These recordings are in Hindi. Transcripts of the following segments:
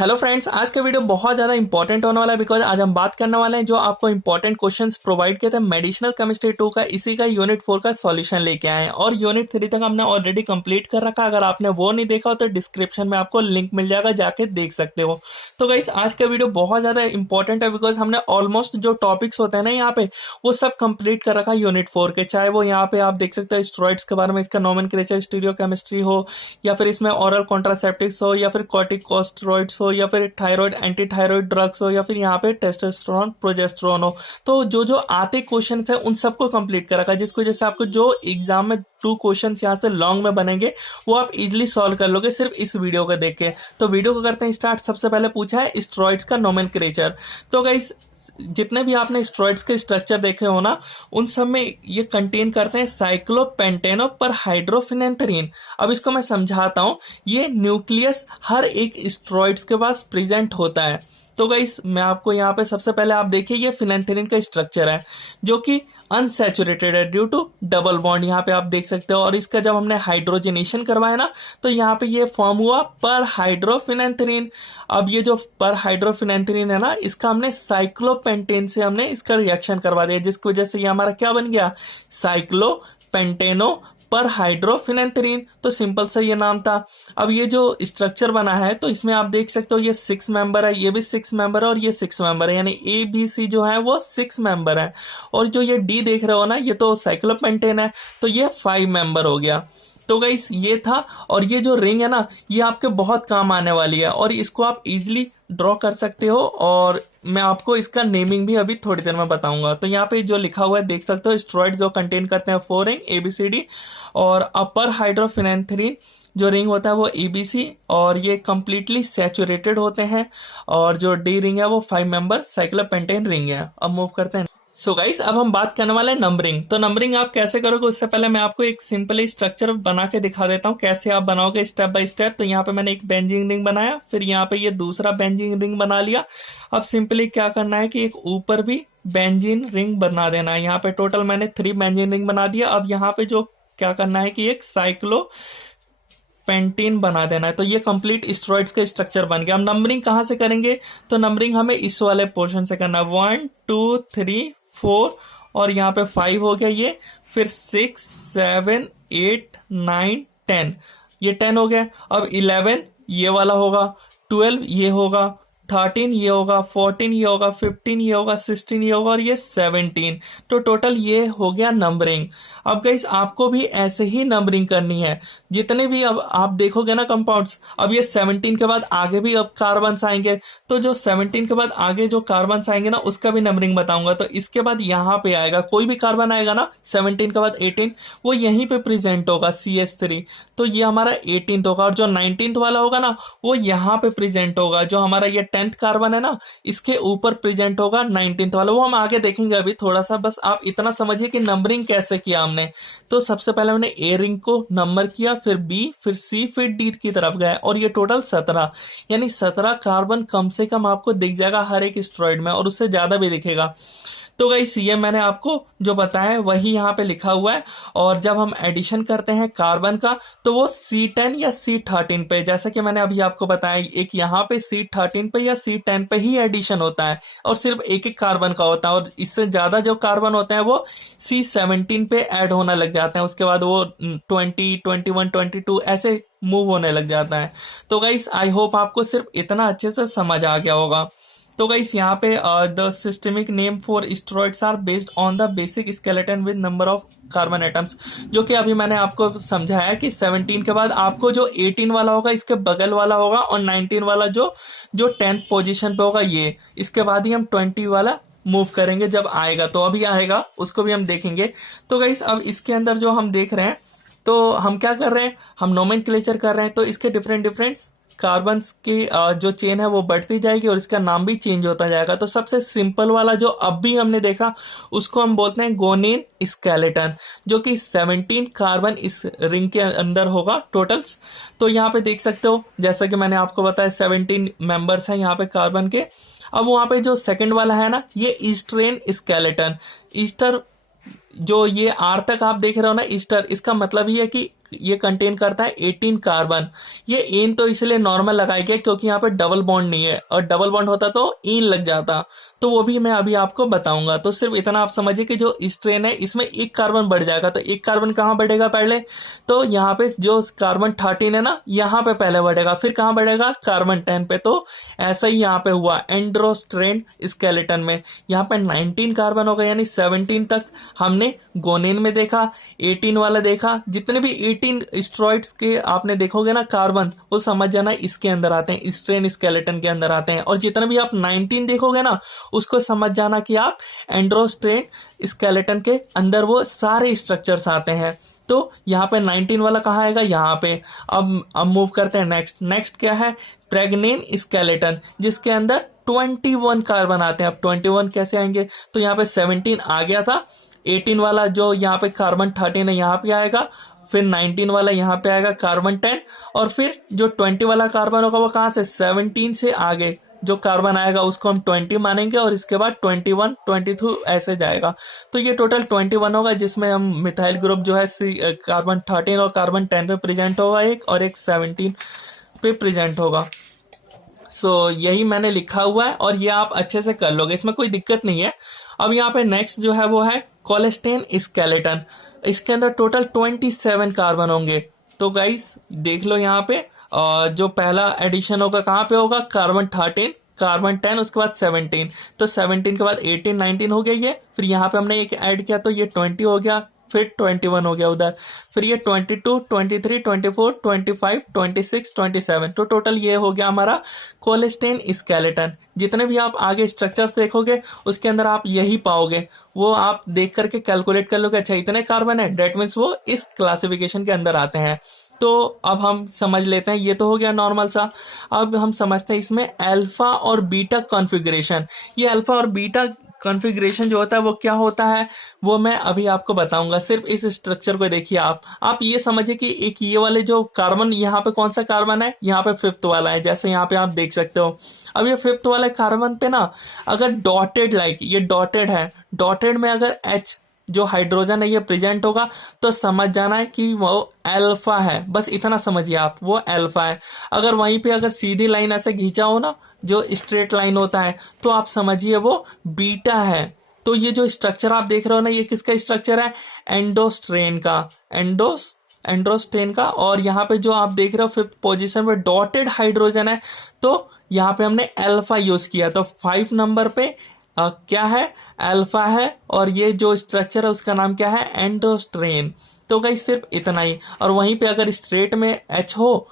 हेलो फ्रेंड्स, आज का वीडियो बहुत ज्यादा इंपॉर्टेंट होने वाला है बिकॉज आज हम बात करने वाले हैं जो आपको इंपॉर्टेंट क्वेश्चंस प्रोवाइड किए थे मेडिसिनल केमिस्ट्री 2 का। इसी का यूनिट 4 का सॉल्यूशन लेके आए हैं और यूनिट 3 तक हमने ऑलरेडी कंप्लीट कर रखा। अगर आपने वो नहीं देखा हो तो डिस्क्रिप्शन में आपको लिंक मिल जाएगा, जाके देख सकते हो। तो गाइस, आज का वीडियो बहुत ज्यादा इंपॉर्टेंट है बिकॉज हमने ऑलमोस्ट जो टॉपिक्स होते हैं ना यहाँ पे वो सब कंप्लीट कर रखा यूनिट 4 के। चाहे वो यहाँ पे आप देख सकते हो स्टेरॉइड्स के बारे में, इसका नोमेनक्लेचर, स्टीरियोकेमिस्ट्री हो, या फिर इसमें ओरल कॉन्ट्रासेप्टिक्स हो, या फिर कॉर्टिकोस्टेरॉइड्स हो, या फिर थायराइड एंटी थायराइड ड्रग्स हो, या फिर यहाँ पे टेस्टोस्टेरोन प्रोजेस्टेरोन हो। तो जो जो आते क्वेश्चन है उन सबको कंप्लीट कर रखा है, जिसकी वजह से आपको जो एग्जाम में 2 क्वेश्चन यहाँ से लॉन्ग में बनेंगे वो आप इजिली सॉल्व कर लोगे सिर्फ इस वीडियो को देख के। तो वीडियो को करते हैं स्टार्ट। सबसे पहले पूछा है स्टेरॉइड्स का नोमेनक्लेचर। तो गाइस, जितने भी आपने स्टेरॉइड्स के स्ट्रक्चर देखे हो ना, उन सब में ये कंटेन करते हैं साइक्लोपेंटेनो पर हाइड्रोफिनेंथरीन। अब इसको मैं समझाता हूं। ये न्यूक्लियस हर एक स्टेरॉइड्स के पास प्रेजेंट होता है। तो गाइस, मैं आपको यहाँ पे सबसे पहले आप देखिए ये फिनेंथरीन का स्ट्रक्चर है जो कि अनसैचुरेटेड है ड्यू टू डबल बॉन्ड, यहाँ पे आप देख सकते हो। और इसका जब हमने हाइड्रोजनेशन करवाया ना तो यहाँ पे ये फॉर्म हुआ पर हाइड्रोफिनेंथरीन। अब ये जो पर हाइड्रोफिनेंथरीन है ना, इसका हमने साइक्लोपेंटेन से हमने इसका रिएक्शन करवा दिया, जिसकी वजह से ये हमारा क्या बन गया, साइक्लोपेंटेनो पर हाइड्रोफिनेंथरीन। तो सिंपल सा ये नाम था। अब ये जो स्ट्रक्चर बना है तो इसमें आप देख सकते हो ये 6 मेंबर है, ये भी 6 मेंबर है और ये 6 मेंबर है, यानी ए बी सी जो है वो 6 मेंबर है। और जो ये डी देख रहे हो ना, ये तो साइक्लोपेंटेन है, तो ये 5 मेंबर हो गया। तो गाइस, ये था। और ये जो रिंग है ना, ये आपके बहुत काम आने वाली है और इसको आप इजिली ड्रॉ कर सकते हो। और मैं आपको इसका नेमिंग भी अभी थोड़ी देर में बताऊंगा। तो यहाँ पे जो लिखा हुआ है देख सकते हो, स्टेरॉइड्स जो कंटेन करते हैं 4 रिंग ABCD, और अपर हाइड्रोफिनेंथरीन जो रिंग होता है वो ABC, और ये कंप्लीटली सैचुरेटेड होते हैं। और जो डी रिंग है वो 5 मेंबर साइक्लोपेंटेन रिंग है। अब मूव करते हैं। सो गाइस, अब हम बात करने वाले हैं नंबरिंग। तो नंबरिंग आप कैसे करोगे उससे पहले मैं आपको एक सिंपली स्ट्रक्चर बना के दिखा देता हूँ कैसे आप बनाओगे स्टेप बाय स्टेप। तो यहाँ पे मैंने एक बेंजीन रिंग बनाया, फिर यहाँ पे ये दूसरा बेंजीन रिंग बना लिया। अब सिंपली क्या करना है कि एक ऊपर भी बेंजीन रिंग बना देना है। यहाँ पे टोटल मैंने 3 बेंजीन रिंग बना दिया। अब यहाँ पे जो क्या करना है कि एक साइक्लो पेंटीन बना देना है। तो ये कंप्लीट स्टेरॉइड्स का स्ट्रक्चर बन गया। हम नंबरिंग कहां से करेंगे, तो नंबरिंग हमें इस वाले पोर्शन से करना है। 1 2 3 4 और यहाँ पे 5 हो गया ये, फिर 6 7 8 9 10, ये 10 हो गया। अब 11 ये वाला होगा, 12 ये होगा, 13 ये होगा, 14 ये होगा, 15 ये होगा, 16 ये होगा और ये 17। तो टोटल ये हो गया नंबरिंग। अब गाइस, आपको भी ऐसे ही नंबरिंग करनी है जितने भी अब आप देखोगे ना कंपाउंड्स। अब ये 17 के बाद आगे भी अब कार्बन्स आएंगे, तो जो 17 के बाद आगे जो कार्बन्स आएंगे ना उसका भी नंबरिंग बताऊंगा। तो इसके बाद यहाँ पे आएगा कोई भी कार्बन आएगा ना 17 के बाद 18, वो यहीं पे प्रेजेंट होगा CH3, तो ये हमारा 18th होगा। और जो 19th वाला होगा ना वो यहाँ पे प्रेजेंट होगा। जो हमारा ये 10th कार्बन है ना, इसके ऊपर प्रेजेंट होगा 19th वाला, वो हम आगे देखेंगे। अभी थोड़ा सा बस आप इतना समझिए कि नंबरिंग कैसे किया हमने। तो सबसे पहले मैंने ए रिंग को नंबर किया, फिर बी, फिर सी, फिर डी की तरफ गए, और ये टोटल 17, यानी 17 कार्बन कम से कम आपको दिख जाएगा हर एक स्टेरॉइड में, और उससे ज्यादा भी दिखेगा। तो गाइस, ये मैंने आपको जो बताया वही यहाँ पे लिखा हुआ है। और जब हम एडिशन करते हैं कार्बन का तो वो C10 या C13 पे, जैसा कि मैंने अभी आपको बताया, एक यहाँ पे C13 पे या C10 पे ही एडिशन होता है और सिर्फ एक एक कार्बन का होता है। और इससे ज्यादा जो कार्बन होते हैं वो C17 पे ऐड होना लग जाते हैं, उसके बाद वो 20 21 22 ऐसे मूव होने लग जाता है। तो गाइस, आई होप आपको सिर्फ इतना अच्छे से समझ आ गया होगा। तो गाइस, यहाँ पे the systemic name for steroids are based on the basic skeleton with number of carbon atoms, जो कि अभी मैंने आपको समझाया कि 17 के बाद आपको जो 18 वाला होगा इसके बगल वाला होगा, और 19 वाला जो 10th पोजीशन पे होगा ये, इसके बाद ही हम 20 वाला मूव करेंगे जब आएगा। तो अभी आएगा, उसको भी हम देखेंगे। तो गाइस, अब इसके अंदर जो हम देख रहे हैं, तो हम क्या कर रहे हैं, हम नोमेनक्लेचर कर रहे हैं। तो इसके डिफरेंट कार्बन्स की जो चेन है वो बढ़ती जाएगी और इसका नाम भी चेंज होता जाएगा। तो सबसे सिंपल वाला जो अब भी हमने देखा उसको हम बोलते हैं गोनिन स्केलेटन, जो कि 17 कार्बन इस रिंग के अंदर होगा टोटल्स। तो यहाँ पे देख सकते हो, जैसा कि मैंने आपको बताया 17 मेंबर्स हैं यहाँ पे कार्बन के। अब वहां पे जो सेकंड वाला है ना, ये ईस्टरेन स्केलेटन, ईस्टर जो ये आर तक आप देख रहे हो ना ईस्टर, इसका मतलब ये है कि ये कंटेन करता है 18 कार्बन। ये एन तो इसलिए नॉर्मल लगाया गया क्योंकि यहाँ पे डबल बॉन्ड नहीं है, और डबल बॉन्ड होता तो इन लग जाता, तो वो भी मैं अभी आपको बताऊंगा। तो सिर्फ इतना आप समझिए कि जो स्ट्रेन है इसमें एक कार्बन बढ़ जाएगा। तो एक कार्बन कहाँ बढ़ेगा पहले, तो यहाँ पे जो कार्बन 13 है ना, यहाँ पे पहले बढ़ेगा, फिर कहाँ बढ़ेगा कार्बन 10 पे। तो ऐसा ही यहाँ पे हुआ एंड्रोस्ट्रेन स्केलेटन में, यहाँ पे 19 कार्बन होगा, यानी 17 तक हमने गोनेन में देखा, 18 वाला देखा। जितने भी 18 स्टेरॉइड्स के आपने देखोगे ना कार्बन, वो समझ जाना इसके अंदर आते हैं, स्ट्रेन स्केलेटन के अंदर आते हैं। और जितने भी आप 19 देखोगे ना, उसको समझ जाना कि आप एंड्रोस्ट्रेन स्केलेटन के अंदर वो सारे स्ट्रक्चर्स आते हैं। तो यहाँ पे 19 वाला कहाँ आएगा, यहाँ पे। अब मूव करते हैं नेक्स्ट क्या है, प्रेग्नेन स्केलेटन, जिसके अंदर 21 कार्बन आते हैं। अब 21 कैसे आएंगे, तो यहाँ पे 17 आ गया था, 18 वाला जो यहाँ पे कार्बन 13 है यहाँ पे आएगा, फिर 19 वाला यहाँ पे आएगा कार्बन 10, और फिर जो 20 वाला कार्बन होगा वो कहाँ से, 17 से आगे जो कार्बन आएगा उसको हम 20 मानेंगे, और इसके बाद 21, 22 ऐसे जाएगा। तो ये टोटल 21 होगा, जिसमें हम मिथाइल ग्रुप जो है कार्बन 13 और कार्बन 10 पे प्रेजेंट होगा एक, और एक 17 पे प्रेजेंट होगा। यही मैंने लिखा हुआ है, और ये आप अच्छे से कर लोगे, इसमें कोई दिक्कत नहीं है। अब यहाँ पे नेक्स्ट जो है वो है कोलेस्टेन स्केलेटन। इसके अंदर टोटल 27 कार्बन होंगे। तो गाइस देख लो यहाँ पे, जो पहला एडिशन होगा कहाँ पे होगा, कार्बन 13, कार्बन 10, उसके बाद 17। तो 17 के बाद 18, 19 हो गया ये, फिर यहाँ पे हमने एक ऐड किया तो ये 20 हो गया, फिर 21 हो गया उधर, फिर ये 22, 23, 24, 25, 26, 27। तो टोटल ये हो गया हमारा कोलेस्टेन स्केलेटन। जितने भी आप आगे स्ट्रक्चर्स देखोगे उसके अंदर आप यही पाओगे, वो आप देख करके कैलकुलेट कर लोगे, अच्छा इतने कार्बन है, डेट मीन्स वो इस क्लासिफिकेशन के अंदर आते हैं। तो अब हम समझ लेते हैं, ये तो हो गया नॉर्मल सा। अब हम समझते हैं इसमें अल्फा और बीटा कॉन्फ़िगरेशन। ये अल्फा और बीटा कॉन्फ़िगरेशन जो होता है वो क्या होता है, वो मैं अभी आपको बताऊंगा। सिर्फ इस स्ट्रक्चर को देखिए आप ये समझिए कि एक ये वाले जो कार्बन, यहाँ पे कौन सा कार्बन है, यहाँ पे 5th वाला है, जैसे यहाँ पे आप देख सकते हो। अब ये 5th वाले कार्बन पे ना अगर डॉटेड, लाइक ये डॉटेड है, डॉटेड में अगर H जो हाइड्रोजन है ये प्रेजेंट होगा, तो समझ जाना है कि वो अल्फा है, बस इतना समझिए आप, वो अल्फा है। अगर वहीं पे अगर सीधी लाइन ऐसे खींचा हो ना, जो स्ट्रेट लाइन होता है, तो आप समझिए वो बीटा है। तो ये जो स्ट्रक्चर आप देख रहे हो ना, ये किसका स्ट्रक्चर है, एंडोस्ट्रेन का, एंडोस्ट्रेन का। और यहाँ पे जो आप देख रहे हो 5th पोजीशन पे डॉटेड हाइड्रोजन है, तो यहाँ पे हमने अल्फा यूज किया। तो 5 नंबर पे क्या है, अल्फा है, और ये जो स्ट्रक्चर है उसका नाम क्या है, एंडोस्ट्रेन। तो गाइस सिर्फ इतना ही। और वहीं पे अगर स्ट्रेट में H हो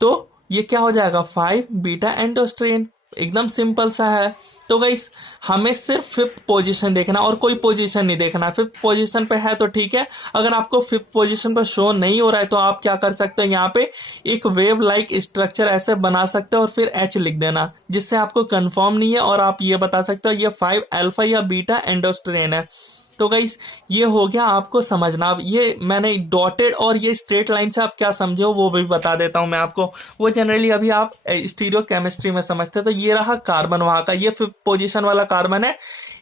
तो ये क्या हो जाएगा, 5 बीटा एंडोस्ट्रेन, एकदम सिंपल सा है। तो गाइस हमें सिर्फ 5th पोजीशन देखना, और कोई पोजीशन नहीं देखना। 5th पोजीशन पे है तो ठीक है, अगर आपको 5th पोजीशन पर शो नहीं हो रहा है तो आप क्या कर सकते हो, यहाँ पे एक वेव लाइक स्ट्रक्चर ऐसे बना सकते हो और फिर H लिख देना, जिससे आपको कंफर्म नहीं है, और आप ये बता सकते हो ये 5 अल्फा या बीटा एंडोस्ट्रेन है। तो गाइस ये हो गया आपको समझना। अब ये मैंने डॉटेड और ये स्ट्रेट लाइन से आप क्या समझे हो वो भी बता देता हूं मैं आपको। वो जनरली अभी आप स्टीरियो केमिस्ट्री में समझते हैं। तो ये रहा कार्बन वहां का, ये 5th पोजीशन वाला कार्बन है।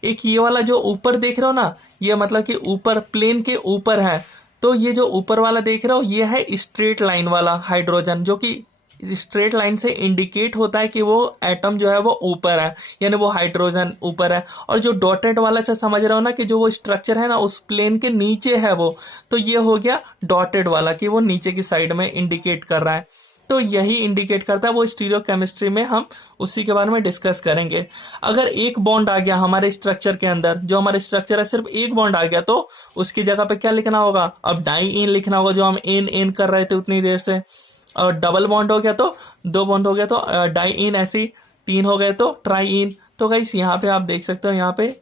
एक ये वाला जो ऊपर देख रहे हो ना, ये मतलब कि ऊपर प्लेन के ऊपर है। तो ये जो ऊपर वाला देख रहे हो ये है स्ट्रेट लाइन वाला हाइड्रोजन, जो कि स्ट्रेट लाइन से इंडिकेट होता है कि वो एटम जो है वो ऊपर है, यानी वो हाइड्रोजन ऊपर है। और जो डॉटेड वाला से समझ रहे हो ना कि जो वो स्ट्रक्चर है ना उस प्लेन के नीचे है वो, तो ये हो गया डॉटेड वाला कि वो नीचे की साइड में इंडिकेट कर रहा है। तो यही इंडिकेट करता है, वो स्टीरियो केमिस्ट्री में हम उसी के बारे में डिस्कस करेंगे। अगर एक बॉन्ड आ गया हमारे स्ट्रक्चर के अंदर, जो हमारे स्ट्रक्चर है सिर्फ एक बॉन्ड आ गया, तो उसकी जगह पे क्या लिखना होगा, अब डाई इन लिखना होगा, जो हम एन एन कर रहे थे उतनी देर से। और डबल बॉन्ड हो गया तो 2 बॉन्ड हो गया तो डाई इन, ऐसी 3 हो गए तो ट्राई इन। तो गाइस यहाँ पे आप देख सकते हो यहाँ पे।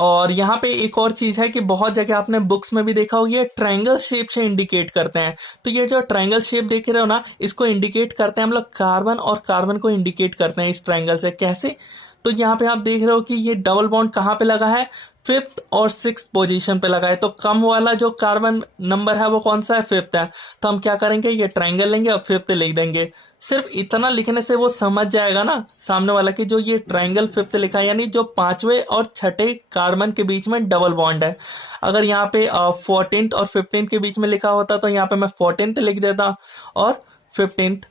और यहाँ पे एक और चीज है कि बहुत जगह आपने बुक्स में भी देखा होगा, ये ट्रायंगल शेप से इंडिकेट करते हैं। तो ये जो ट्रायंगल शेप देख रहे हो ना, इसको इंडिकेट करते हैं हम लोग, कार्बन और कार्बन को इंडिकेट करते हैं इस ट्रायंगल से। कैसे, तो यहाँ पे आप देख रहे हो कि ये डबल बॉन्ड कहाँ पे लगा है, 5th और 6th पोजीशन पे लगा है। तो कम वाला जो कार्बन नंबर है वो कौन सा है, 5th है। तो हम क्या करेंगे, ये ट्रायंगल लेंगे और 5th लिख देंगे। सिर्फ इतना लिखने से वो समझ जाएगा ना सामने वाला कि जो ये ट्रायंगल फिफ्थ लिखा है, यानी जो पांचवें और छठे कार्बन के बीच में डबल बॉन्ड है। अगर यहाँ पे 14th और 15th के बीच में लिखा होता तो यहाँ पे मैं 14th लिख देता और 15th,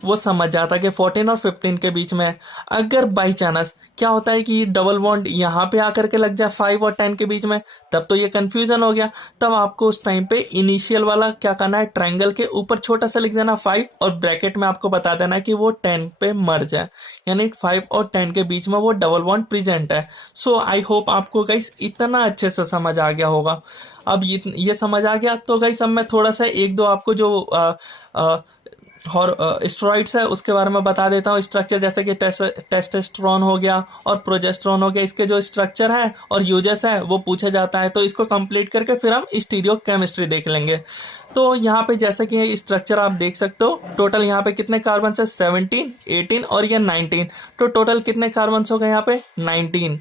वो समझ जाता कि 14 और 15 के बीच में है। अगर बाई चांस क्या होता है कि डबल बॉन्ड यहाँ पे आकर के लग जाए 5 और 10 के बीच में, तब तो ये कंफ्यूजन हो गया। तब आपको उस टाइम पे इनिशियल वाला क्या करना है, ट्रायंगल के ऊपर छोटा सा लिख देना 5 और ब्रैकेट में आपको बता देना कि वो 10 पे मर्ज है, यानी 5 और 10 के बीच में वो डबल बॉन्ड प्रेजेंट है। सो आई होप आपको गाइस इतना अच्छे से समझ आ गया होगा। अब ये समझ आ गया तो गाइस अब मैं थोड़ा सा एक दो आपको जो और स्टेरॉइड्स है उसके बारे में बता देता हूँ स्ट्रक्चर, जैसे कि टेस्टोस्टेरोन हो गया और प्रोजेस्टेरोन हो गया, इसके जो स्ट्रक्चर है और यूजेस है वो पूछा जाता है। तो इसको कंप्लीट करके फिर हम स्टीरियोकेमिस्ट्री देख लेंगे। तो यहाँ पे जैसे कि स्ट्रक्चर आप देख सकते हो, टोटल यहाँ पे कितने कार्बन है, 17, 18 और ये 19। तो टोटल कितने कार्बन हो गए यहाँ पे, 19।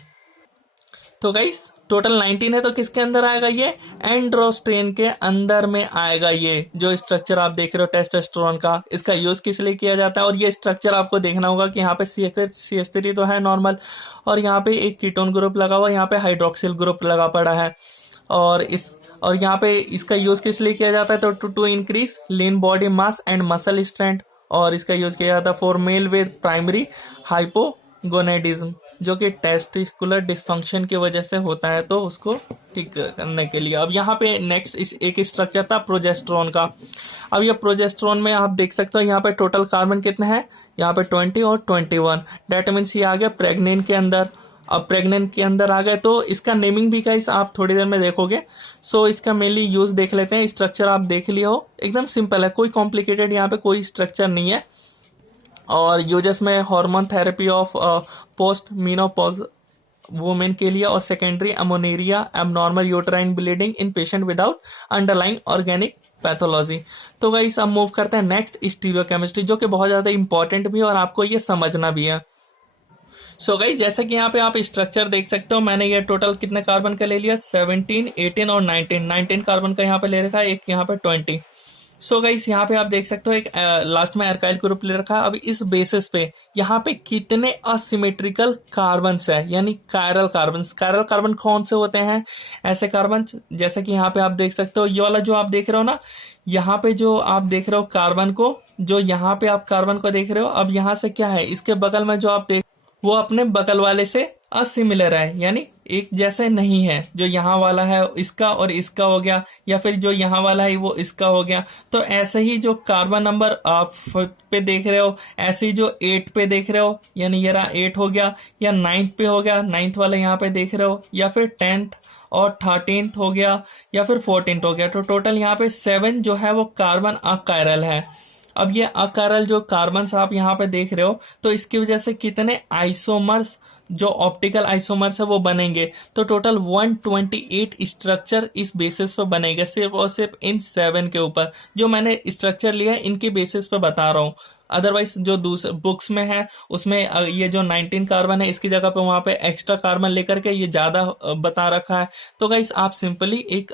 तो गाइस टोटल 19 है, तो किसके अंदर आएगा, ये एंड्रोस्टेन के अंदर में आएगा। ये जो स्ट्रक्चर आप देख रहे हो टेस्टोस्टेरोन का, इसका यूज किस लिए किया जाता है। और ये स्ट्रक्चर आपको देखना होगा कि यहाँ पे CH3 तो है नॉर्मल, और यहाँ पे एक कीटोन ग्रुप लगा हुआ, यहाँ पे हाइड्रोक्सिल ग्रुप लगा पड़ा है। और यहाँ पे इसका यूज किस लिए किया जाता है, तो to increase lean body mass and muscle strength. और इसका यूज किया जाता है for male with primary hypogonadism, जो कि टेस्टिकुलर डिस्फंक्शन की वजह से होता है, तो उसको ठीक करने के लिए। अब यहाँ पे नेक्स्ट एक स्ट्रक्चर था प्रोजेस्टेरोन का। अब ये प्रोजेस्टेरोन में आप देख सकते हो यहाँ पे टोटल कार्बन कितने हैं, यहाँ पे 20 और 21। डेट मीन्स ये आ गया प्रेग्नेंट के अंदर। अब प्रेग्नेंट के अंदर आ गए तो इसका नेमिंग भी गाइस आप थोड़ी देर में देखोगे। सो इसका मेनली यूज देख लेते हैं। स्ट्रक्चर आप देख लिया हो, एकदम सिंपल है, कोई कॉम्प्लिकेटेड यहाँ पे कोई स्ट्रक्चर नहीं है। और यूजेस में hormone therapy of post menopause women के लिए, और secondary amenorrhea abnormal uterine bleeding in patient without underlying organic pathology. तो गाइस अब मूव करते हैं नेक्स्ट स्टीरियोकेमिस्ट्री, जो कि बहुत ज्यादा इंपॉर्टेंट भी है और आपको ये समझना भी है। सो गाइस जैसे कि यहाँ पे आप स्ट्रक्चर देख सकते हो, मैंने ये टोटल कितने कार्बन का ले लिया, 17, 18 और 19 कार्बन का यहाँ पे ले रखा है, एक यहाँ पे 20। सो गाइस यहाँ पे आप देख सकते हो एक लास्ट में अल्काइल ग्रुप ले रखा है। अब इस बेसिस पे यहाँ पे कितने असिमेट्रिकल कार्बन्स है, यानी कायरल कार्बन्स। कायरल कार्बन कौन से होते हैं, ऐसे कार्बन जैसे कि यहाँ पे आप देख सकते हो, ये वाला जो आप देख रहे हो ना, यहाँ पे जो आप देख रहे हो कार्बन को, जो यहाँ पे आप कार्बन को देख रहे हो, अब यहाँ से क्या है, इसके बगल में जो आप देख, वो अपने बगल वाले से असिमिलर है, यानी एक जैसे नहीं है। जो यहाँ वाला है इसका और इसका हो गया, या फिर जो यहाँ वाला है वो इसका हो गया। तो ऐसे ही जो कार्बन नंबर आप पे देख रहे हो, ऐसे ही जो 8 पे देख रहे हो, यानी ये रहा 8 हो गया, या 9th पे हो गया, 9th वाला यहाँ पे देख रहे हो, या फिर 10th और 13th हो गया, या फिर 14th हो गया। तो टोटल यहाँ पे 7 जो है वो कार्बन अकायरल है। अब ये अकायरल जो कार्बन आप यहाँ पे देख रहे हो, तो इसकी वजह से कितने आइसोमर्स, जो ऑप्टिकल आइसोमर्स है वो बनेंगे। तो टोटल 128 स्ट्रक्चर इस बेसिस पे बनेंगे, सिर्फ और सिर्फ इन 7 के ऊपर। जो मैंने स्ट्रक्चर लिया है इनके बेसिस पे बता रहा हूँ। अदरवाइज जो दूसरे बुक्स में है उसमें ये जो 19 कार्बन है इसकी जगह पे वहां पे एक्स्ट्रा कार्बन लेकर के ये ज्यादा बता रखा है। तो गाइस आप सिंपली एक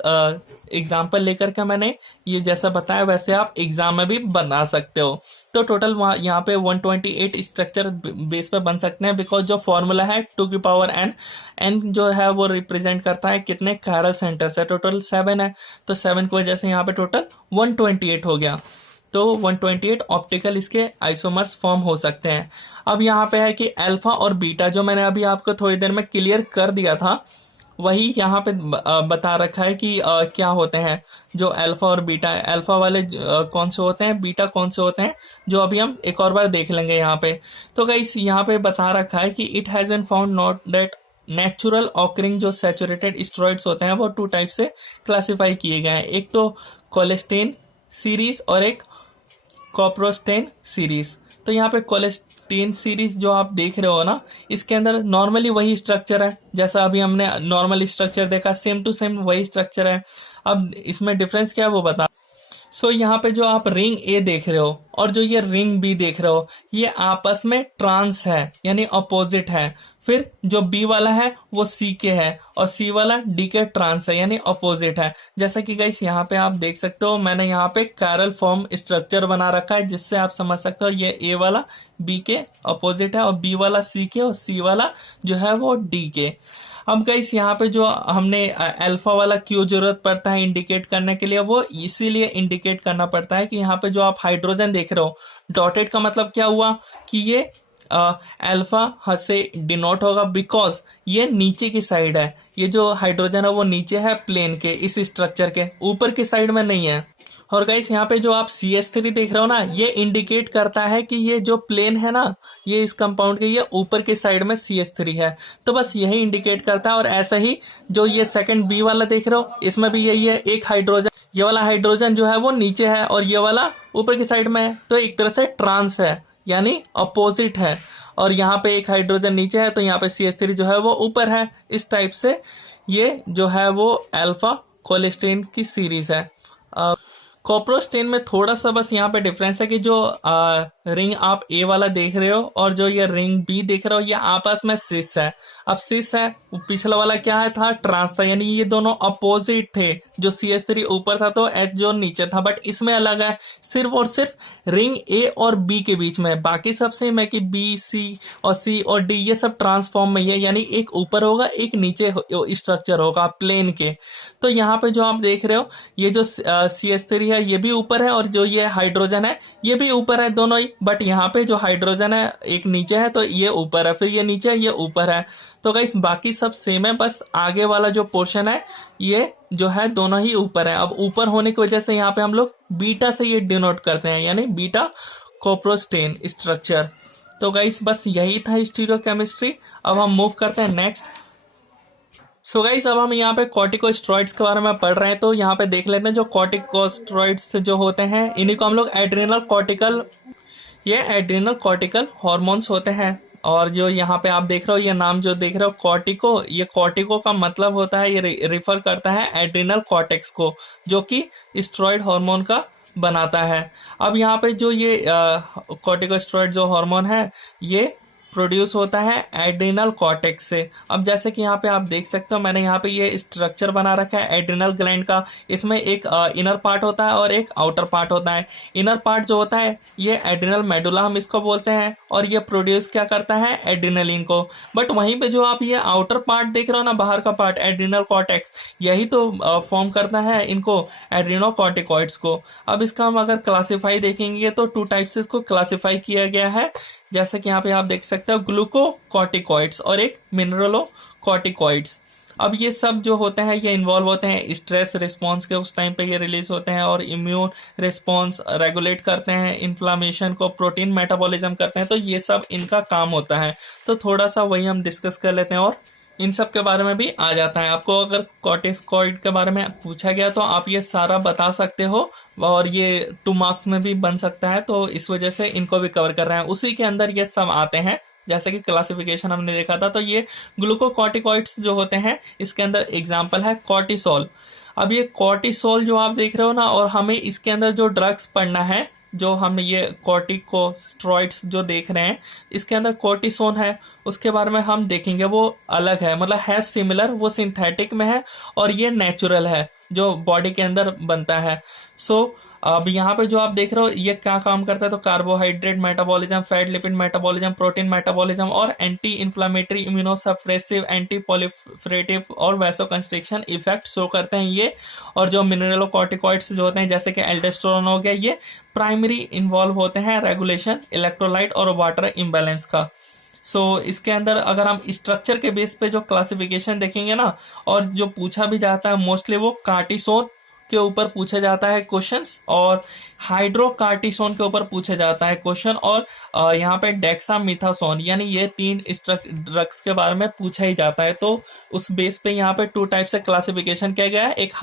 एग्जाम्पल लेकर के मैंने ये जैसा बताया वैसे आप एग्जाम में भी बना सकते हो। तो टोटल यहाँ पे 128 स्ट्रक्चर बेस पे बन सकते हैं, बिकॉज जो फॉर्मूला है 2 की पावर n, n जो है वो रिप्रेजेंट करता है कितने कायरल सेंटर्स है। टोटल 7 है, तो 7 की वजह से यहाँ पे टोटल 128 हो गया। तो 128 ऑप्टिकल इसके आइसोमर्स फॉर्म हो सकते हैं। अब यहाँ पे है कि अल्फा और बीटा, जो मैंने अभी आपको थोड़ी देर में क्लियर कर दिया था, वही यहाँ पे बता रखा है कि क्या होते हैं जो अल्फा और बीटा। अल्फा वाले कौन से होते हैं, बीटा कौन से होते हैं, जो अभी हम एक और बार देख लेंगे यहाँ पे। तो गाइस यहाँ पे बता रखा है कि it has been found not that natural occurring जो सैचुरेटेड स्टेरॉइड्स होते हैं वो 2 टाइप से क्लासिफाई किए गए हैं, एक तो कोलेस्टेन सीरीज और एक कॉप्रोस्टेन सीरीज। तो यहाँ पे कोलेस्टेन सीरीज जो आप देख रहे हो ना, इसके अंदर नॉर्मली वही स्ट्रक्चर है जैसा अभी हमने नॉर्मल स्ट्रक्चर देखा, सेम टू सेम वही स्ट्रक्चर है। अब इसमें डिफरेंस क्या है वो बता। सो यहाँ पे जो आप रिंग ए देख रहे हो और जो ये रिंग बी देख रहे हो, ये आपस में ट्रांस है, यानी अपोजिट है। फिर जो बी वाला है वो सी के है और सी वाला डी के ट्रांस है, यानी अपोजिट है। जैसा कि गाइस यहाँ पे आप देख सकते हो, मैंने यहाँ पे कैरल फॉर्म स्ट्रक्चर बना रखा है, जिससे आप समझ सकते हो ये ए वाला बी के अपोजिट है और बी वाला सी के और सी वाला जो है वो डी के। अब गाइस यहाँ पे जो हमने अल्फा वाला क्यों जरूरत पड़ता है इंडिकेट करने के लिए, वो इसीलिए इंडिकेट करना पड़ता है कि यहाँ पे जो आप हाइड्रोजन देख रहे हो डॉटेड का मतलब क्या हुआ कि ये अल्फा से डिनोट होगा, बिकॉज ये नीचे की साइड है। ये जो हाइड्रोजन है वो नीचे है प्लेन के, इस स्ट्रक्चर के ऊपर की साइड में नहीं है। और गाइस यहाँ पे जो आप CH3 देख रहे हो ना, ये इंडिकेट करता है कि ये जो प्लेन है ना, ये इस कंपाउंड के ये ऊपर की साइड में CH3 है, तो बस यही इंडिकेट करता है। और ऐसा ही जो ये सेकंड बी वाला देख रहे हो, इसमें भी यही है, एक हाइड्रोजन, ये वाला हाइड्रोजन जो है वो नीचे है और ये वाला ऊपर की साइड में है, तो एक तरह से ट्रांस है, यानी अपोजिट है। और यहाँ पे एक हाइड्रोजन नीचे है तो यहाँ पे CH3 जो है वो ऊपर है। इस टाइप से ये जो है वो अल्फा कोलेस्टेन की सीरीज है। कॉप्रोस्टेन में थोड़ा सा बस यहाँ पे डिफरेंस है कि जो रिंग आप ए वाला देख रहे हो और जो ये रिंग बी देख रहे हो, ये आपस में सिस है। अब सिस है, पिछला वाला क्या है था, ट्रांस था, यानी ये दोनों अपोजिट थे। जो CH3 ऊपर था तो H जो नीचे था, बट इसमें अलग है, सिर्फ और सिर्फ रिंग ए और बी के बीच में। बाकी सब सेम है कि बी, सी और सी और डी ये सब ट्रांसफॉर्म में ही है, यानी एक ऊपर होगा एक नीचे स्ट्रक्चर होगा प्लेन के। तो यहाँ पे जो आप देख रहे हो, ये जो CH3 है ये भी ऊपर है और जो ये हाइड्रोजन है ये भी ऊपर है, दोनों ही। बट यहाँ पे जो हाइड्रोजन है एक नीचे है तो ये ऊपर है, फिर ये नीचे है ये ऊपर है। तो गाइस बाकी सब सेम है, बस आगे वाला जो पोर्शन है ये जो है दोनों ही ऊपर है। अब ऊपर होने की वजह से यहाँ पे हम लोग बीटा से ये डिनोट करते हैं, यानी बीटा कॉप्रोस्टेन स्ट्रक्चर। तो गाइस बस यही था स्टीरियोकेमिस्ट्री। अब हम मूव करते हैं नेक्स्ट। सो गाइस अब हम यहाँ पे कॉर्टिकोस्टेरॉइड्स के बारे में पढ़ रहे हैं, तो यहाँ पे देख लेते हैं जो कॉर्टिकोस्टेरॉइड्स जो होते हैं इन्हीं को हम लोग एड्रेनल कॉर्टिकल हॉर्मोन्स होते हैं। और जो यहाँ पे आप देख रहे हो, ये नाम जो देख रहे हो कॉर्टिको, ये कॉर्टिको का मतलब होता है, ये रिफर करता है एड्रेनल कॉर्टेक्स को, जो कि स्टेरॉइड हार्मोन का बनाता है। अब यहाँ पे जो ये कॉर्टिकोस्टेरॉइड जो हार्मोन है ये प्रोड्यूस होता है एड्रिनल कॉर्टेक्स से। अब जैसे कि यहाँ पे आप देख सकते हो, मैंने यहाँ पे ये स्ट्रक्चर बना रखा है एड्रिनल ग्लैंड का। इसमें एक इनर पार्ट होता है और एक आउटर पार्ट होता है। इनर पार्ट जो होता है ये एड्रिनल मेडुला हम इसको बोलते हैं, और ये प्रोड्यूस क्या करता है, एड्रिनलिन को। बट वहीं पे जो आप ये आउटर पार्ट देख रहे हो ना, बाहर का पार्ट एड्रिनल कॉर्टेक्स, यही तो फॉर्म करता है इनको एड्रिनोकॉर्टिकॉइड्स को। अब इसका हम अगर क्लासिफाई देखेंगे तो 2 टाइप से इसको क्लासिफाई किया गया है, जैसे कि यहाँ पे आप देख सकते हो ग्लूकोकॉर्टिकॉइड्स और एक मिनरलोकॉर्टिकॉइड्स। अब ये सब जो होते हैं ये इन्वॉल्व होते हैं स्ट्रेस रिस्पॉन्स के, उस टाइम पे ये रिलीज होते हैं, और इम्यून रिस्पॉन्स रेगुलेट करते हैं, इन्फ्लामेशन को, प्रोटीन मेटाबॉलिज्म करते हैं। तो ये सब इनका काम होता है। तो थोड़ा सा वही हम डिस्कस कर लेते हैं और इन सब के बारे में भी आ जाता है। आपको अगर कॉर्टिकोइड के बारे में पूछा गया तो आप ये सारा बता सकते हो, और ये 2 मार्क्स में भी बन सकता है, तो इस वजह से इनको भी कवर कर रहे हैं। उसी के अंदर ये सब आते हैं, जैसे कि क्लासिफिकेशन हमने देखा था। तो ये ग्लूकोकॉर्टिकॉइड्स जो होते हैं इसके अंदर एग्जाम्पल है कॉर्टिसोल। अब ये कॉर्टिसोल जो आप देख रहे हो ना, और हमें इसके अंदर जो ड्रग्स पढ़ना है, जो हम ये कॉर्टिकोस्टेरॉइड्स जो देख रहे हैं इसके अंदर कॉर्टिसोन है, उसके बारे में हम देखेंगे। वो अलग है, मतलब है सिमिलर, वो सिंथेटिक में है और ये नेचुरल है जो बॉडी के अंदर बनता है। अब यहाँ पे जो आप देख रहे हो ये क्या काम करता है, तो carbohydrate metabolism, fat lipid metabolism, protein metabolism और anti inflammatory, immunosuppressive, anti proliferative और वैसोकंस्ट्रिक्शन इफेक्ट शो करते हैं ये। और जो मिनरलोकॉर्टिकॉइड्स जो होते हैं जैसे कि एल्डोस्टेरोन हो गया, ये प्राइमरी इन्वॉल्व होते हैं रेगुलेशन इलेक्ट्रोलाइट और वाटर इम्बैलेंस का। इसके अंदर अगर हम स्ट्रक्चर के बेस पे जो क्लासिफिकेशन देखेंगे ना, और जो पूछा भी जाता है मोस्टली वो कार्टिसोन के ऊपर पूछा जाता है क्वेश्चंस, और हाइड्रोकार्टिसोन के ऊपर पूछा जाता है क्वेश्चन, और यहाँ पे डेक्सामिथासोन, यानी ये 3 ड्रग्स के बारे में पूछा ही जाता है। तो उस बेस पे यहाँ पे 2 टाइप से क्लासिफिकेशन किया गया है, एक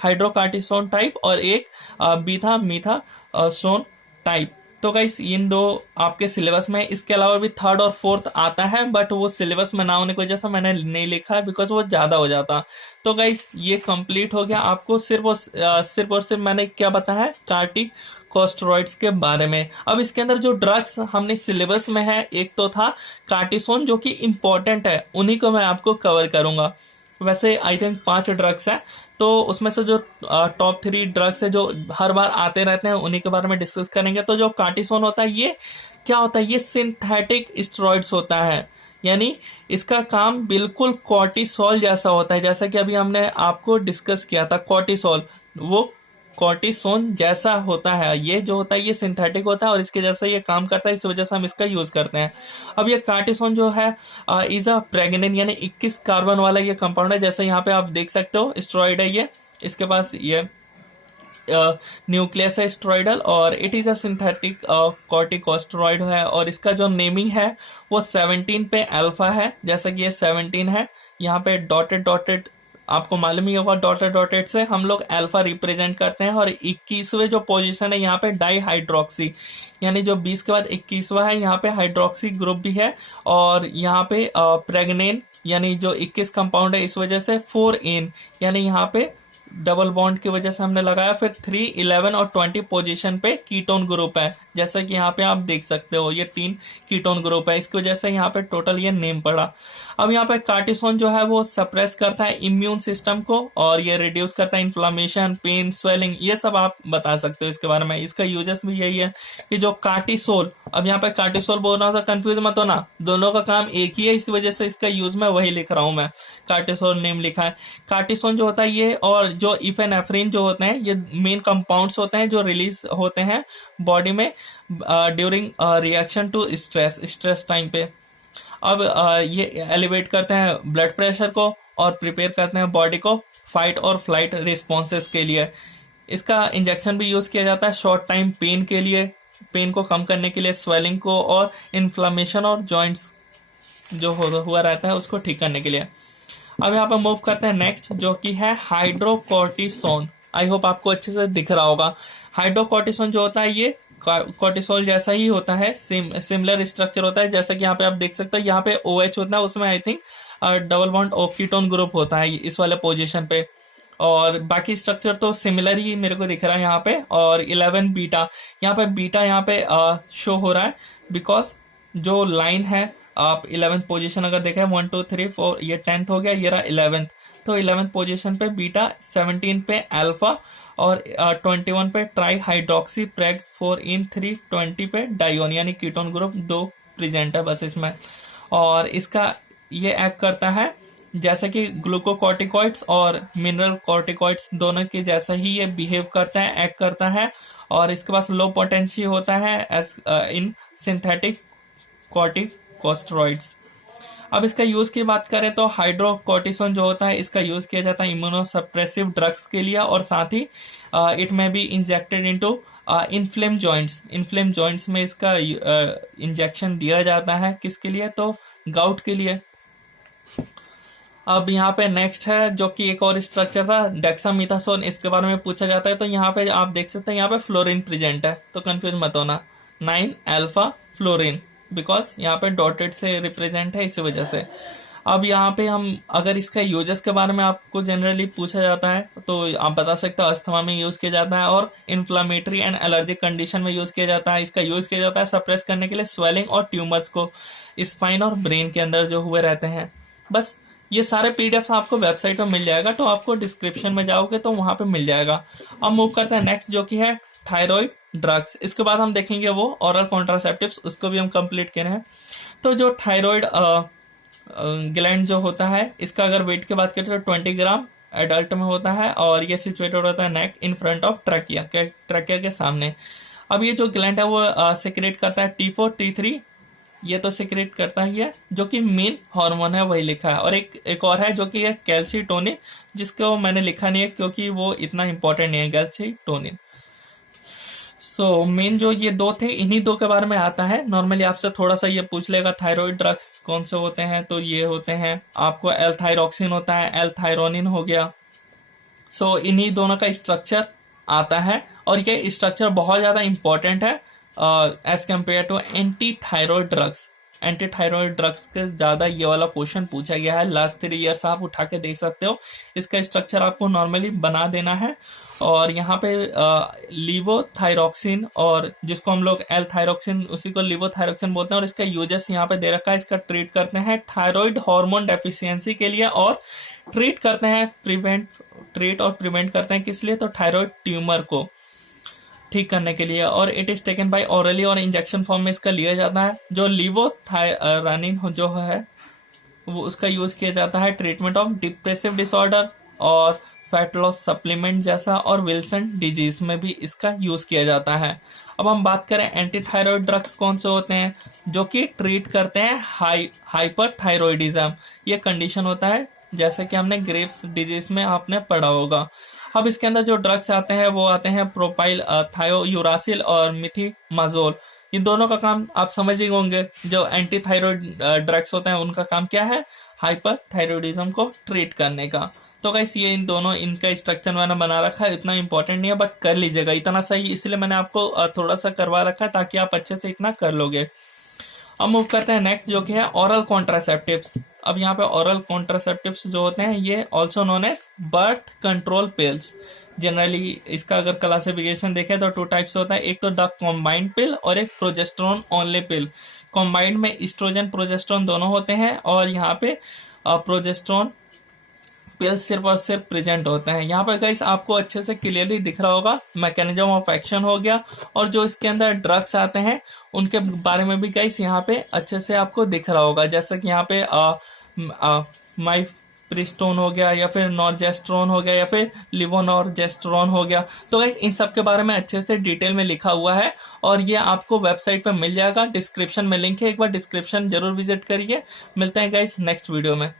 हाइड्रोकार्टिसोन टाइप और एक बीटा मीथासोन टाइप। तो गाइस इन दो आपके सिलेबस में, इसके अलावा भी थर्ड और फोर्थ आता है, बट वो सिलेबस में ना होने की वजह से मैंने नहीं लिखा है, बिकॉज वो ज्यादा हो जाता। तो गाइस ये कंप्लीट हो गया। आपको सिर्फ और सिर्फ मैंने क्या बताया है, कार्टिकोस्टेरॉइड्स के बारे में। अब इसके अंदर जो ड्रग्स हमने सिलेबस में है, एक तो था कार्टिसोन जो कि इम्पोर्टेंट है, उन्हीं को मैं आपको कवर करूंगा। वैसे आई थिंक 5 ड्रग्स है, तो उसमें से जो टॉप 3 ड्रग्स है जो हर बार आते रहते हैं, उन्हीं के बारे में डिस्कस करेंगे। तो जो कार्टिसोन होता है, ये क्या होता है, ये सिंथेटिक स्टेरॉइड्स होता है, यानी इसका काम बिल्कुल कॉर्टिसोल जैसा होता है। जैसा कि अभी हमने आपको डिस्कस किया था, कॉर्टिसोल वो कॉर्टिसोन जैसा होता है। ये जो होता है ये सिंथेटिक होता है और इसके जैसा ये काम करता है, इस वजह से हम इसका यूज करते हैं। अब ये कार्टिसोन जो है इज अ प्रेग्नेंट, यानी 21 कार्बन वाला ये कंपाउंड है। जैसे यहाँ पे आप देख सकते हो स्टेरॉइड है ये, इसके पास ये न्यूक्लियस है स्टेरॉइडल, और it is a synthetic corticosteroid है। और इसका जो नेमिंग है वो 17 पे अल्फा है, जैसा कि ये 17 है। यहाँ पे डॉटेड डॉटेड आपको मालूम ही होगा, डॉटेड डॉटेड से हम लोग अल्फा रिप्रेजेंट करते हैं। और 21वें जो पोजीशन है यहाँ पे डाई हाइड्रोक्सी, यानी जो 20 के बाद 21वां है, यहाँ पे हाइड्रोक्सी ग्रुप भी है। और यहाँ पे प्रेग्नेंट यानी जो 21 कंपाउंड है, इस वजह से 4N, यानी यहाँ पे डबल बॉन्ड की वजह से हमने लगाया। फिर 3, 11 और 20 पोजीशन पे कीटोन ग्रुप है, जैसा कि यहाँ पे आप देख सकते हो, ये 3 कीटोन ग्रुप है, इसकी वजह से यहाँ पे टोटल ये नेम पड़ा। अब यहाँ पे कार्टिसोन जो है वो सप्रेस करता है इम्यून सिस्टम को, और ये रिड्यूस करता है इन्फ्लामेशन, पेन, स्वेलिंग, ये सब आप बता सकते हो इसके बारे में। इसका यूजेस भी यही है कि जो कार्टिसोल, अब यहाँ पे कार्टिसोल बोल रहा हूँ तो कंफ्यूज मत होना, दोनों का काम एक ही है, इस वजह से इसका यूज मैं वही लिख रहा हूँ, मैं कार्टिसोल नेम लिखा है। कार्टिसोन जो होता है ये, और जो इफेनेफ्रिन जो होते हैं, ये मेन कंपाउंड्स होते हैं जो रिलीज होते हैं बॉडी में during reaction to stress time पे। अब ये एलिवेट करते हैं ब्लड प्रेशर को और प्रिपेयर करते हैं बॉडी को फाइट और फ्लाइट रिस्पॉन्सेस के लिए। इसका इंजेक्शन भी यूज किया जाता है शॉर्ट टाइम पेन के लिए, पेन को कम करने के लिए, स्वेलिंग को, और इन्फ्लामेशन और जॉइंट्स जो हुआ रहता है उसको ठीक करने के लिए। अब यहाँ पे मूव करते हैं नेक्स्ट, जो कि है हाइड्रोकोर्टिसोन। आई होप आपको अच्छे से दिख रहा होगा। हाइड्रोकोर्टिसोन जो होता है ये कॉर्टिसोल जैसा ही होता है, सिमिलर स्ट्रक्चर होता है। जैसा कि यहाँ पे आप देख सकते हो, यहाँ पे OH होता है, उसमें I think double bond ketone group होता है इस वाले पोजीशन पे, और बाकी स्ट्रक्चर तो सिमिलर ही मेरे को दिख रहा है यहाँ पे। और 11 बीटा, यहाँ पे बीटा यहाँ पे शो हो रहा है, बिकॉज जो लाइन है, आप 11th पोजीशन अगर देखें, 1 2 3 4, ये 10th हो गया, ये रहा 11th, तो 11th पोजीशन पे बीटा, 17 पे अल्फा, और 21 पे ट्राई हाइड्रोक्सी प्रेग 4 इन 3, 20 पे डायोन, यानी कीटोन ग्रुप 2 प्रेजेंट है बस इसमें। और इसका ये एक्ट करता है जैसा कि ग्लूकोकॉर्टिकॉइड्स और मिनरल कॉर्टिकॉइड्स दोनों के जैसा ही ये बिहेव करता है, एक्ट करता है। और इसके पास लो पोटेंसी होता है एज इन सिंथेटिक कॉर्टिकोस्टेरॉइड्स। अब इसका यूज की बात करें तो हाइड्रोकोर्टिसोन जो होता है, इसका यूज किया जाता है इम्यूनोसप्रेसिव ड्रग्स के लिए, और साथ ही इट में be injected into inflame joints. Inflame joints में इसका इंजेक्शन दिया जाता है, किसके लिए, तो गाउट के लिए। अब यहाँ पे नेक्स्ट है जो कि एक और स्ट्रक्चर था डेक्सामीथासोन, इसके बारे में पूछा जाता है। तो यहाँ पे आप देख सकते हैं, यहाँ पे फ्लोरीन प्रेजेंट है, तो कंफ्यूज मत होना, 9 अल्फा फ्लोरीन, बिकॉज यहाँ पे डॉटेड से रिप्रेजेंट है, इसी वजह से। अब यहाँ पे हम अगर इसका यूजेस के बारे में आपको जनरली पूछा जाता है, तो आप बता सकते हो अस्थमा में यूज किया जाता है, और इन्फ्लामेटरी एंड एलर्जिक कंडीशन में यूज किया जाता है। इसका यूज किया जाता है सप्रेस करने के लिए स्वेलिंग और ट्यूमर्स को स्पाइन और ब्रेन के अंदर जो हुए रहते हैं। बस ये सारे पीडीएफ आपको वेबसाइट में मिल जाएगा, तो आपको डिस्क्रिप्शन में जाओगे तो वहां पे मिल जाएगा। अब मूव करते हैं नेक्स्ट, जो कि है थायराइड ड्रग्स। इसके बाद हम देखेंगे वो ओरल कॉन्ट्रासेप्टिव्स, उसको भी हम कंप्लीट करें हैं। तो जो थायराइड ग्लैंड जो होता है, इसका अगर वेट की बात करें तो 20 ग्राम एडल्ट में होता है, और ये सिचुएटेड होता है नेक इन फ्रंट ऑफ ट्रैकिया के सामने। अब ये जो ग्लैंड है वो सिक्रेट करता है T4 T3, ये तो सिक्रेट करता ही है, जो कि मेन हार्मोन है वही लिखा है। और एक और है जो कि है कैल्सीटोनिन, जिसको मैंने लिखा नहीं है क्योंकि वो इतना इंपॉर्टेंट नहीं है, कैल्सीटोनिन। सो मेन जो ये दो थे, इन्हीं दो के बारे में आता है। नॉर्मली आपसे थोड़ा सा ये पूछ लेगा थायराइड ड्रग्स कौन से होते हैं, तो ये होते हैं आपको एल-थायरोक्सिन होता है, एल-थायरोनिन हो गया। सो इन्हीं दोनों का स्ट्रक्चर आता है, और ये स्ट्रक्चर बहुत ज्यादा इंपॉर्टेंट है as compare to anti thyroid drugs. Anti thyroid drugs के ज्यादा ये वाला क्वेश्चन पूछा गया है। लास्ट 3 ईयर्स आप उठा के देख सकते हो। इसका स्ट्रक्चर आपको नॉर्मली बना देना है। और यहाँ पे लीवोथायरॉक्सिन, और जिसको हम लोग एल थायरॉक्सिन, उसी को लीवोथायरॉक्सिन बोलते हैं। और इसका यूजेस यहाँ पे दे रखा है। इसका ट्रीट करते हैं थायराइड हार्मोन डेफिशिएंसी के लिए, और ट्रीट करते हैं ट्रीट और प्रिवेंट करते हैं किस लिए, तो थायराइड ट्यूमर को ठीक करने के लिए। और it is taken by orally और इंजेक्शन फॉर्म में इसका लिया जाता है। जो लीवोथायरानिन जो है वो उसका यूज किया जाता है ट्रीटमेंट ऑफ डिप्रेसिव डिसऑर्डर और फैट लॉस सप्लीमेंट जैसा, और विल्सन डिजीज में भी इसका यूज किया जाता है। अब हम बात करें एंटी थायराइड ड्रग्स कौन से होते हैं, जो कि ट्रीट करते हैं हाइपर थायरॉइडिज्म। ये कंडीशन होता है जैसे कि हमने ग्रेव्स डिजीज में आपने पढ़ा होगा। अब इसके अंदर जो ड्रग्स आते हैं वो आते हैं प्रोपाइल थायोयूरासिल और मिथिमाजोल। इन दोनों का काम आप समझ ही होंगे। जो एंटी थायरॉइड ड्रग्स होते हैं उनका काम क्या है, हाइपर थायरॉइडिज्म को ट्रीट करने का। तो गाइस ये इन दोनों, इनका स्ट्रक्चर मैंने बना रखा है। इतना इंपॉर्टेंट नहीं है बट कर लीजिएगा, इतना सही इसलिए मैंने आपको थोड़ा सा करवा रखा है ताकि आप अच्छे से इतना कर लोगे। अब मूव करते हैं नेक्स्ट, जो कि है ओरल कॉन्ट्रासेप्टिव्स। अब यहाँ पे ओरल कॉन्ट्रासेप्टिव्स जो होते हैं ये also known as birth control pills. Generally इसका अगर क्लासिफिकेशन देखें तो 2 टाइप्स होता है। एक तो द कॉम्बाइंड पिल और एक प्रोजेस्टेरोन ओनली पिल। कॉम्बाइंड में इस्ट्रोजन प्रोजेस्टेरोन दोनों होते हैं, और यहाँ पे प्रोजेस्टेरोन पिल्स सिर्फ और सिर्फ प्रेजेंट होते हैं। यहाँ पे गाइस आपको अच्छे से क्लियरली दिख रहा होगा मैकेनिज्म ऑफ एक्शन हो गया, और जो इसके अंदर ड्रग्स आते हैं उनके बारे में भी गाइस यहाँ पे अच्छे से आपको दिख रहा होगा। जैसे कि यहाँ पे माइप्रिस्टोन हो गया, या फिर नॉर्जेस्ट्रोन हो गया, या फिर लिवोनॉर्जेस्ट्रोन हो गया। तो गाइस इन सब के बारे में अच्छे से डिटेल में लिखा हुआ है, और ये आपको वेबसाइट पे मिल जाएगा। डिस्क्रिप्शन में लिंक है, एक बार डिस्क्रिप्शन जरूर विजिट करिए। मिलते हैं गाइस नेक्स्ट वीडियो में।